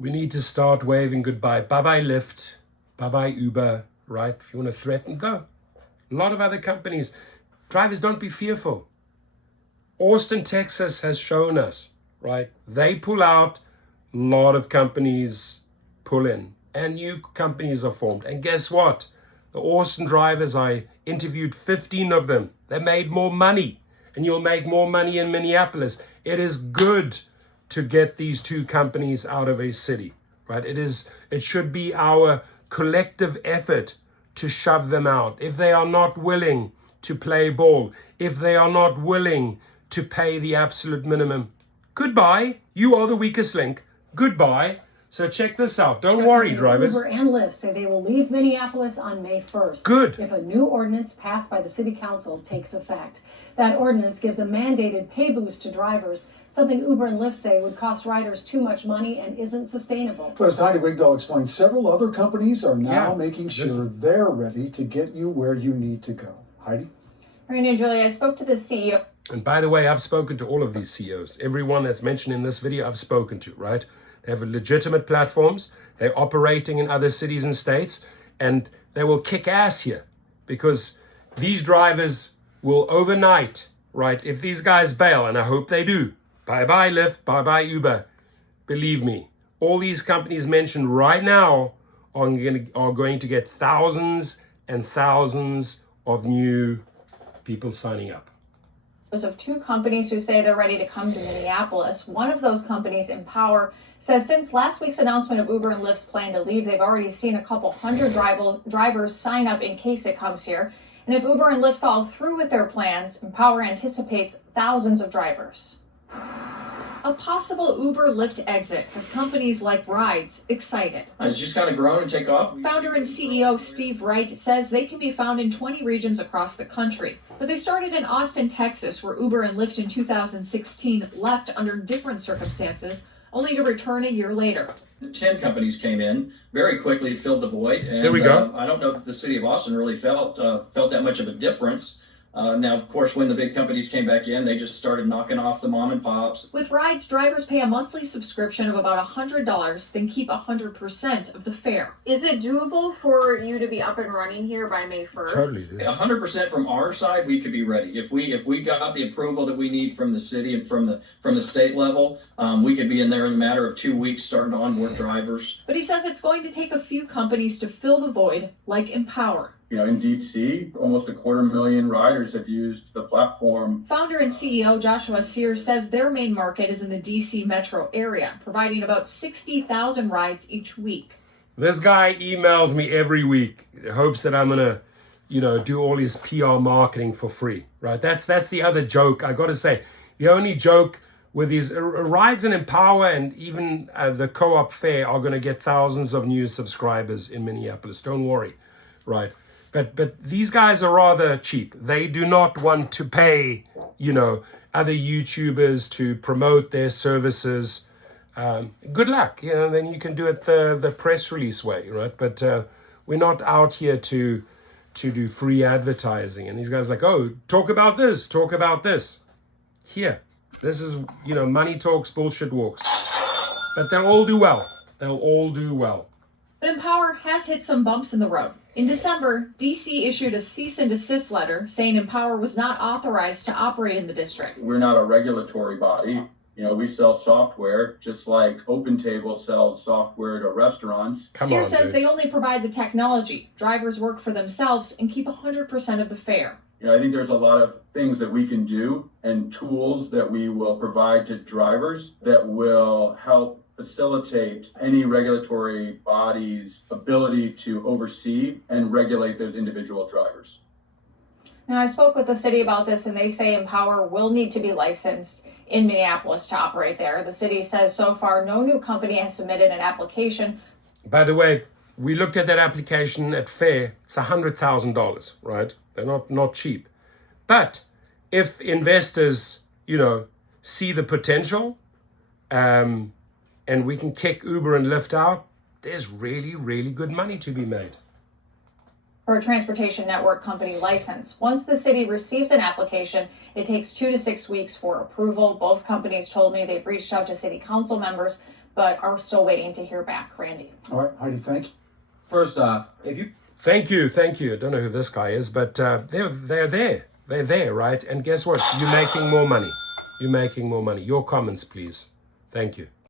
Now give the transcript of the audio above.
We need to start waving goodbye. Bye-bye Lyft, bye-bye Uber, right? If you want to threaten, go. A lot of other companies. Drivers, don't be fearful. Austin, Texas has shown us, right? They pull out, a lot of companies pull in, and new companies are formed. And guess what? The Austin drivers, I interviewed 15 of them. They made more money, and you'll make more money in Minneapolis. It is good to get these two companies out of a city, right? It should be our collective effort to shove them out. If they are not willing to play ball, if they are not willing to pay the absolute minimum, goodbye. You are the weakest link. Goodbye. So check this out. Don't worry, drivers. Uber and Lyft say they will leave Minneapolis on May 1st. Good. If a new ordinance passed by the city council takes effect. That ordinance gives a mandated pay boost to drivers, something Uber and Lyft say would cost riders too much money and isn't sustainable. But as Heidi Wigdahl explained, several other companies are now making sure they're ready to get you where you need to go. Heidi? Randy and Julie, I spoke to the CEO. And by the way, I've spoken to all of these CEOs. Everyone that's mentioned in this video, I've spoken to, right? They have legitimate platforms. They're operating in other cities and states, and they will kick ass here because these drivers will overnight, right? If these guys bail, and I hope they do, bye-bye Lyft, bye-bye Uber. Believe me, all these companies mentioned right now are going to get thousands and thousands of new people signing up. Of two companies who say they're ready to come to Minneapolis. One of those companies, Empower, says since last week's announcement of Uber and Lyft's plan to leave, they've already seen a couple hundred drivers sign up in case it comes here. And if Uber and Lyft follow through with their plans, Empower anticipates thousands of drivers. A possible Uber-Lyft exit has companies like Rides excited. It's just kind of grown and take off. Founder and CEO Steve Wright says they can be found in 20 regions across the country. But they started in Austin, Texas, where Uber and Lyft in 2016 left under different circumstances, only to return a year later. 10 companies came in, very quickly filled the void. And, there we go. I don't know if the city of Austin really felt that much of a difference. Now, of course, when the big companies came back in, they just started knocking off the mom and pops. With Rides, drivers pay a monthly subscription of about $100, then keep 100% of the fare. Is it doable for you to be up and running here by May 1st? Totally. 100% from our side, we could be ready. If we got the approval that we need from the city and from the state level, we could be in there in a matter of 2 weeks starting to onboard drivers. But he says it's going to take a few companies to fill the void, like Empower. You know, in DC, almost 250,000 riders have used the platform. Founder and CEO Joshua Sears says their main market is in the DC metro area, providing about 60,000 rides each week. This guy emails me every week, hopes that I'm gonna, do all his PR marketing for free, right? That's the other joke. I got to say, the only joke with these Rides and Empower and even the co-op fare are going to get thousands of new subscribers in Minneapolis. Don't worry, right? But these guys are rather cheap. They do not want to pay, other YouTubers to promote their services. Good luck, then you can do it the press release way, right? But we're not out here to do free advertising. And these guys are like, oh, talk about this. Here, this is, money talks, bullshit walks. But they'll all do well. But Empower has hit some bumps in the road. In December, DC issued a cease and desist letter saying Empower was not authorized to operate in the district. We're not a regulatory body. We sell software, just like OpenTable sells software to restaurants. Sears says they only provide the technology. Drivers work for themselves and keep 100% of the fare. I think there's a lot of things that we can do and tools that we will provide to drivers that will help facilitate any regulatory body's ability to oversee and regulate those individual drivers. Now, I spoke with the city about this, and they say Empower will need to be licensed in Minneapolis to operate there. The city says so far no new company has submitted an application. By the way, we looked at that application at FAIR. It's $100,000, right? They're not cheap. But if investors, see the potential, and we can kick Uber and Lyft out, there's really, really good money to be made. For a transportation network company license, once the city receives an application, it takes 2 to 6 weeks for approval. Both companies told me they've reached out to city council members, but are still waiting to hear back. Randy. All right, Heidi, thank you. First off, if you Thank you. I don't know who this guy is, but they're there. They're there, right? And guess what? You're making more money. Your comments, please. Thank you.